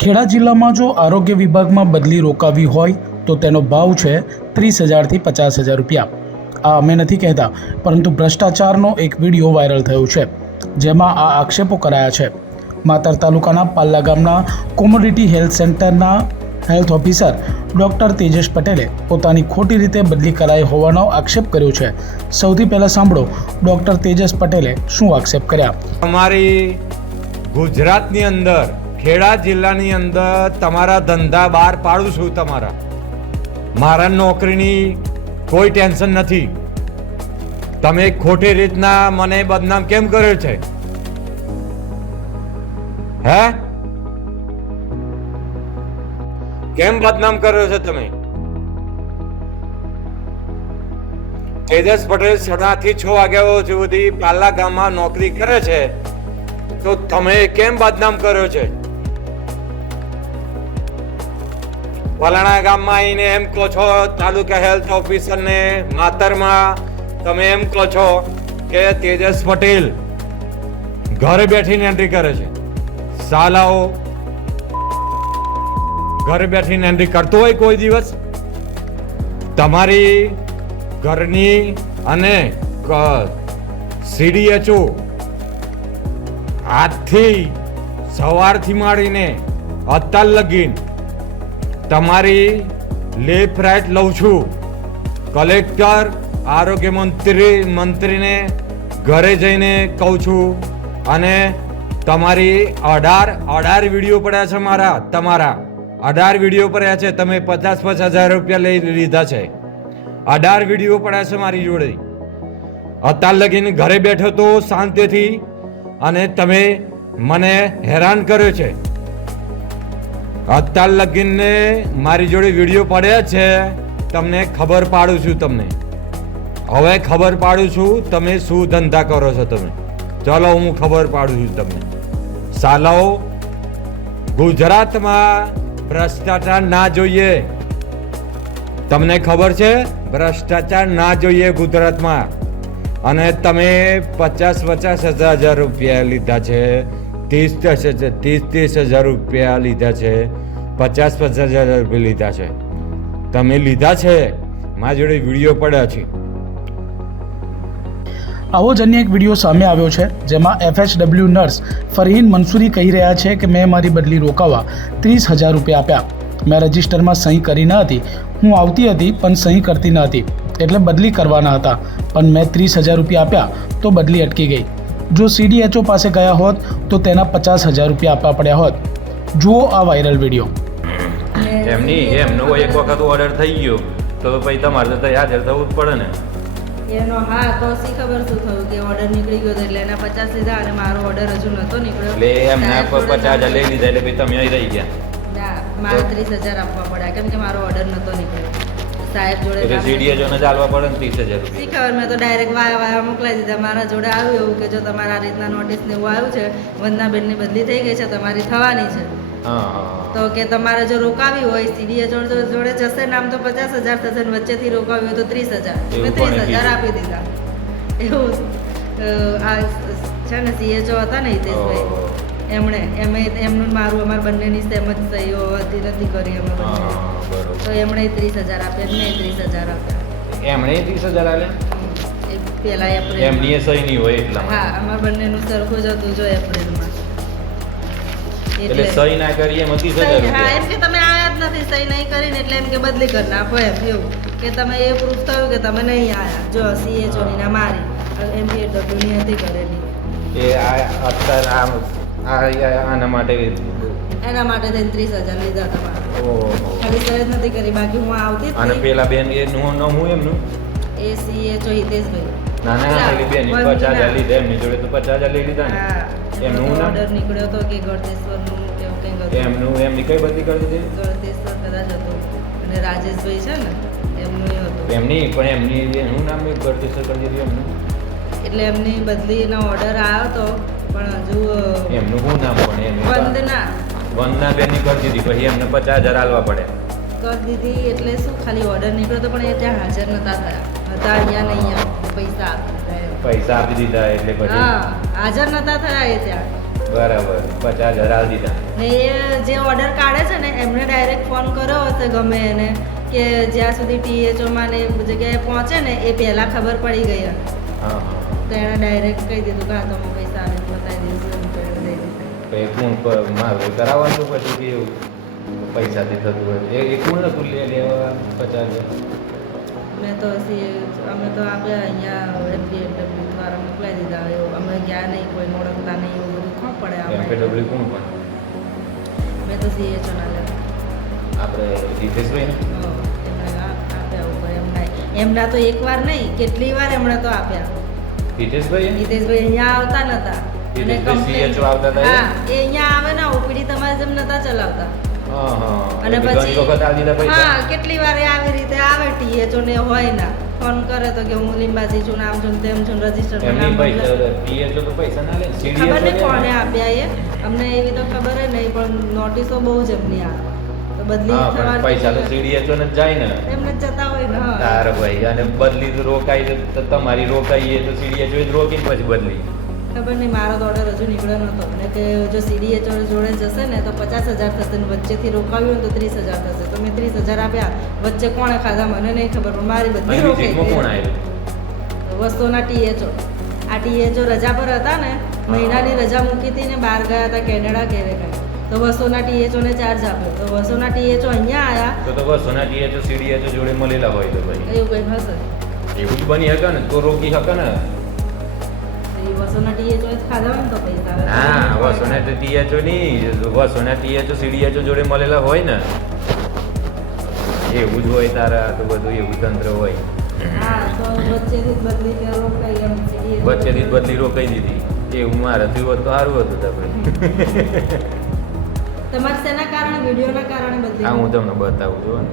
ખેડા જિલ્લામાં જો આરોગ્ય વિભાગમાં બદલી રોકાવી હોય તો તેનો ભાવ છે 30,000થી 50,000 રૂપિયા. આ અમે નથી કહેતા, પરંતુ ભ્રષ્ટાચારનો એક વિડીયો વાયરલ થયો છે, જેમાં આ આક્ષેપો કરાયા છે. માતર તાલુકાના પાલ્લા ગામના કોમોડિટી હેલ્થ સેન્ટરના હેલ્થ ઓફિસર ડૉક્ટર તેજસ પટેલે પોતાની ખોટી રીતે બદલી કરાઈ હોવાનો આક્ષેપ કર્યો છે. સૌથી પહેલાં સાંભળો ડૉક્ટર તેજસ પટેલે શું આક્ષેપ કર્યા. અમારી ગુજરાતની અંદર ખેડા જિલ્લાની અંદર તમારા ધંધા બહાર પાડું છું. મારા નોકરીની કોઈ ટેન્શન નથી. તમે ખોટી રીતના મને બદનામ કેમ કર્યો છે? હે, કેમ બદનામ કર્યો છે તમે? તેજસ પટેલ 7:30 થી 6 વાગ્યા સુધી પાલ્લા ગામમાં નોકરી કરે છે, તો તમે કેમ બદનામ કર્યો છે? વલાણા ગામમાં આવીને એમ કહો છો, તાલુકા હેલ્થ ઓફિસરને માતરમાં તમે એમ કહો છો કે તેજસ પટેલ ઘરે બેઠીને એન્ટ્રી કરે છે. સાલાઓ ઘરે બેઠીને એન્ટ્રી કરતો હોય કોઈ દિવસ? તમારી ઘરની અને CDHO આજથી સવારથી માંડીને અત્યાર લગીન તમારી લેફ્ટ રાઈટ લઉં છું. કલેક્ટર, આરોગ્ય મંત્રીને ઘરે જઈને કહું છું, અને તમારી 18 વિડીયો પડ્યા છે. તમારા 18 વિડીયો પડ્યા છે. તમે 50,000 રૂપિયા લઈ લીધા છે. 18 વિડીયો પડ્યા છે મારી જોડે. અત્યાર લગીને ઘરે બેઠો તો શાંતિથી, અને તમે મને હેરાન કર્યો છે. અત્યાર લગીને મારી જોડે વિડીયો પડ્યા છે. તમને ખબર પાડું છું. હવે ખબર પાડું છું તમે શું ધંધા કરો છો. ચાલો હું ખબર પાડું છું તમને. સાલાઓ, ગુજરાતમાં ભ્રષ્ટાચાર ના જોઈએ. તમને ખબર છે ભ્રષ્ટાચાર ના જોઈએ ગુજરાતમાં. અને તમે 50,000 રૂપિયા લીધા છે, 30,000 રૂપિયા લીધા છે, 50,000 રૂપિયા લીધા છે. તમે લીધા છે. મારી જોડે વિડીયો પડ્યા છે. આવો જ અન્ય એક વિડીયો સામે આવ્યો છે, જેમાં FHW નર્સ ફરહીન મંસૂરી કહી રહ્યા છે કે મેં મારી બદલી રોકાવા 30,000 રૂપિયા આપ્યા. મેં રજિસ્ટરમાં સહી કરી ન હતી. હું આવતી હતી પણ સહી કરતી ન હતી, એટલે બદલી કરવાના હતા, પણ મેં 30,000 રૂપિયા આપ્યા તો બદલી અટકી ગઈ. જો CDHO પાસે ગયા હોત તો તેના 50,000 રૂપિયા આપવા પડ્યા હોત. જુઓ આ વાયરલ વિડીયો. એમનો એક વખત ઓર્ડર થઈ ગયો તો પછી તમારે તો હાજર થવું જ પડે ને. એનો હા, તો શી ખબર શું થયું કે ઓર્ડર નીકળી ગયો એટલે એના 50 લીધા અને મારો ઓર્ડર હજુ નતો નીકળ્યો. એટલે એમના 50,000 લઈ લીધા, એટલે પછી તમે અહીં રહી ગયા. ના, મારે 30,000 આપવા પડ્યા કેમ કે મારો ઓર્ડર નતો નીકળ્યો. સાહેબ જોડે એટલે CDHO ને ચાલવા પડે ને 30,000 રૂપિયા. શી ખબર, મેં તો ડાયરેક્ટ વાયા મોકલાવી દીધા. મારા જોડે આવ્યું એવું કે જો તમારા આ રીતના નોટિસ ને એવું આવ્યું છે, વંદનાબેનની બદલી થઈ ગઈ છે, તમારી થવાની છે. તો કે તમારે જો રોકાવી હોય CDHO જોડે જશે નામ તો 50,000 થશે, ને વચ્ચેથી રોકાવી હોય તો 30,000. મેં 30,000 આપી દીધા. એવું આ છે ને CHO હતા ને હિતેશભાઈ, એમનું મારું અમારા બંનેની તેમજ સહીઓ હતી નથી કરી અમે બંને. તો એમણે 30,000 આપ્યા, મેં 30,000 આપ્યા. એમણે 30,000 આલ્યા? પેલા એપ્રિલ. એમની સહી નહીં હોય એટલા. હા, અમારા બંનેનું સરખું જ હતું જો એપ્રિલમાં. એટલે સહી ના કરી એમ 30,000 હા, એમ કે તમે આયા જ નથી, સહી નહીં કરીને, એટલે એમ કે બદલી કરી નાખો એમ. એવું કે તમે એ પ્રૂફ થયું કે તમે નહીં આયા. જો CHO ની ના મારી MPHW ની હતી કરેલી. એ અત્યારે આના માટે એના માટે થઈને 30,000 લીધા તમારા. ખાલી સહી જ નથી કરી, બાકી હું આવતી જ અને નહીં. પેલા બેન એનું નામ હું એમનું એ CHO હિતેશભાઈ. નાના પેલી બેન 50,000 લીધા, એમની જોડે તો 50,000 લઈ લીધા ને. હા, એમનું નામ ઓર્ડર નીકળ્યો હતો કે ગળતેશ્વરનું કેવું કંઈક હતું. એમની કઈ બદલી કરી દીધી? ગળતેશ્વર કદાચ હતું. અને રાજેશભાઈ છે ને એમનું હતું. એમની એનું નામ ગળતેશ્વર કરી દીધું એમનું. એટલે એમની બદલીનો ઓર્ડર આવ્યો હતો, પણ હજુ એમનું શું નામ? પણ વંદના બેનની કરી દીધી, પછી એમને 50,000 આલવા પડે. કરી દીધી એટલે શું, ખાલી ઓર્ડર નીકળ્યો તો, પણ એ ત્યાં હાજર નતા થયા. હતા અહીંયા ને અહીંયા પૈસા આપી દીધા. પૈસા આપી દીધા એટલે પછી હા, હાજર નતા થયા એ ત્યાં. બરાબર 50,000 આલ દીધા. ને એ જે ઓર્ડર કાઢે છે ને એમને ડાયરેક્ટ ફોન કર્યો હશે ગમે એને કે જ્યાં સુધી THOમાં ને એ જગ્યાએ પહોંચે ને એ પહેલાં ખબર પડી ગઈ હતી. હા હા તો એણે ડાયરેક્ટ કહી દીધું કે હા તો અમે પૈસા આને બતાવી દઈશું એમ કરીને દઈ દીધા. પછી કોણ મારું કરાવવાનું પછી કે એવું પૈસાથી થતું હોય એ કોણ નતું લેવા 50,000? મેં તો અમે તો આપ્યા અહીંયા MPW દ્વારા મોકલાવી દીધા. એવું અમે ગયા નહીં, કોઈને ઓળખતા નહીં, એવું બધું ખબર પડે આપણે. MPW કોણ પણ મેં તો CHO ના લેવા આપણે જીતેશભાઈ ને આપ્યા ઉપર એમના તો એકવાર નહીં કેટલી વાર એમણે તો આપ્યા. જીતેશભાઈ હિતેશભાઈ અહીંયા આવતા નતા અને જીતેશભાઈ CHO આવતા હતા હા એ અહીંયા આવે ને OPD તમારે જેમ નતા ચલાવતા. હા હા અને પછી વખત આ દીધા પૈસા હા કેટલી વાર એ આવી રીતે આવે THO ને હોય ના ફોન કરે તો કે હું લીંબાજી છું નામ છું તેમ છું રજીસ્ટર એમની પૈસા THO તો પૈસા ના લે ખબર નહીં કોને આપ્યા એ અમને એવી તો ખબર નહીં પણ નોટિસો બહુ જ એમની આવે તો બદલી થવાની પૈસા તો CDHO ને જ જાય ને એમને જ જતા હોય ને. હા તારે ભાઈ અને બદલી તો રોકાઈ તો તમારી રોકાઈએ તો CDHO જ રોકીને પછી બદલી ખબર નહીં મારો તો ઓર્ડર હજુ નીકળ્યો નહોતો અને કે જો CDHO જોડે જશે ને તો 50,000 થશે ને વચ્ચેથી રોકાવ્યું ને તો 30,000 થશે તો મેં 30,000 આપ્યા. વચ્ચે કોણે ખાધા મને નહીં ખબર પણ મારી બધી રોકાઈ કોણ ગઈ. આવ્યું વસ્તુના THO આ THO રજા પર હતા ને મહિનાની રજા મૂકી હતી ને બહાર ગયા હતા કેનેડા ઘેરે ગયા તો વસ્તુના THO ને ચાર્જ આપ્યો તો વસ્તુના THO અહીંયા આવ્યા તો વસ્તુના THO CDHO જોડે મળેલા હોય તો ભાઈ એવું કંઈ હશે એવું જ બની શકે ને તો રોકી શકે ને વસ્તુના THO જ ખાધા હોય ને તો પૈસા આવે. હા વસોના તો THO નહીં વસોના THO CDHO જોડે મળેલા હોય ને એવું જ હોય તારા તો બધું એવું તંત્ર હોય હા તો વચ્ચેથી જ બદલી કે રોકાઈ એમ CDHO વચ્ચેથી જ બદલી રોકાઈ દીધી એવું મારાથી હોત તો સારું હતું આપણે તમારે શેના કારણે વિડીયોના કારણે બદલી હા હું તમને બતાવું છું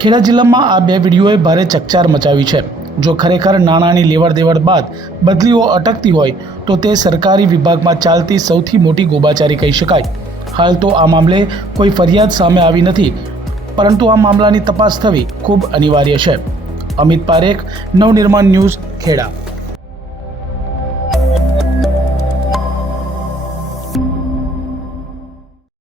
ખેડા જિલ્લામાં આ બે વિડીયોએ ભારે ચકચાર મચાવી છે. જો ખરેખર નાણાંની લેવડ દેવડ બાદ બદલીઓ અટકતી હોય તો તે સરકારી વિભાગમાં ચાલતી સૌથી મોટી ગોબાચારી કહી શકાય. હાલ તો આ મામલે કોઈ ફરિયાદ સામે આવી નથી પરંતુ આ મામલાની તપાસ થવી ખૂબ અનિવાર્ય છે. અમિત પારેખ, નવનિર્માણ ન્યૂઝ, ખેડા.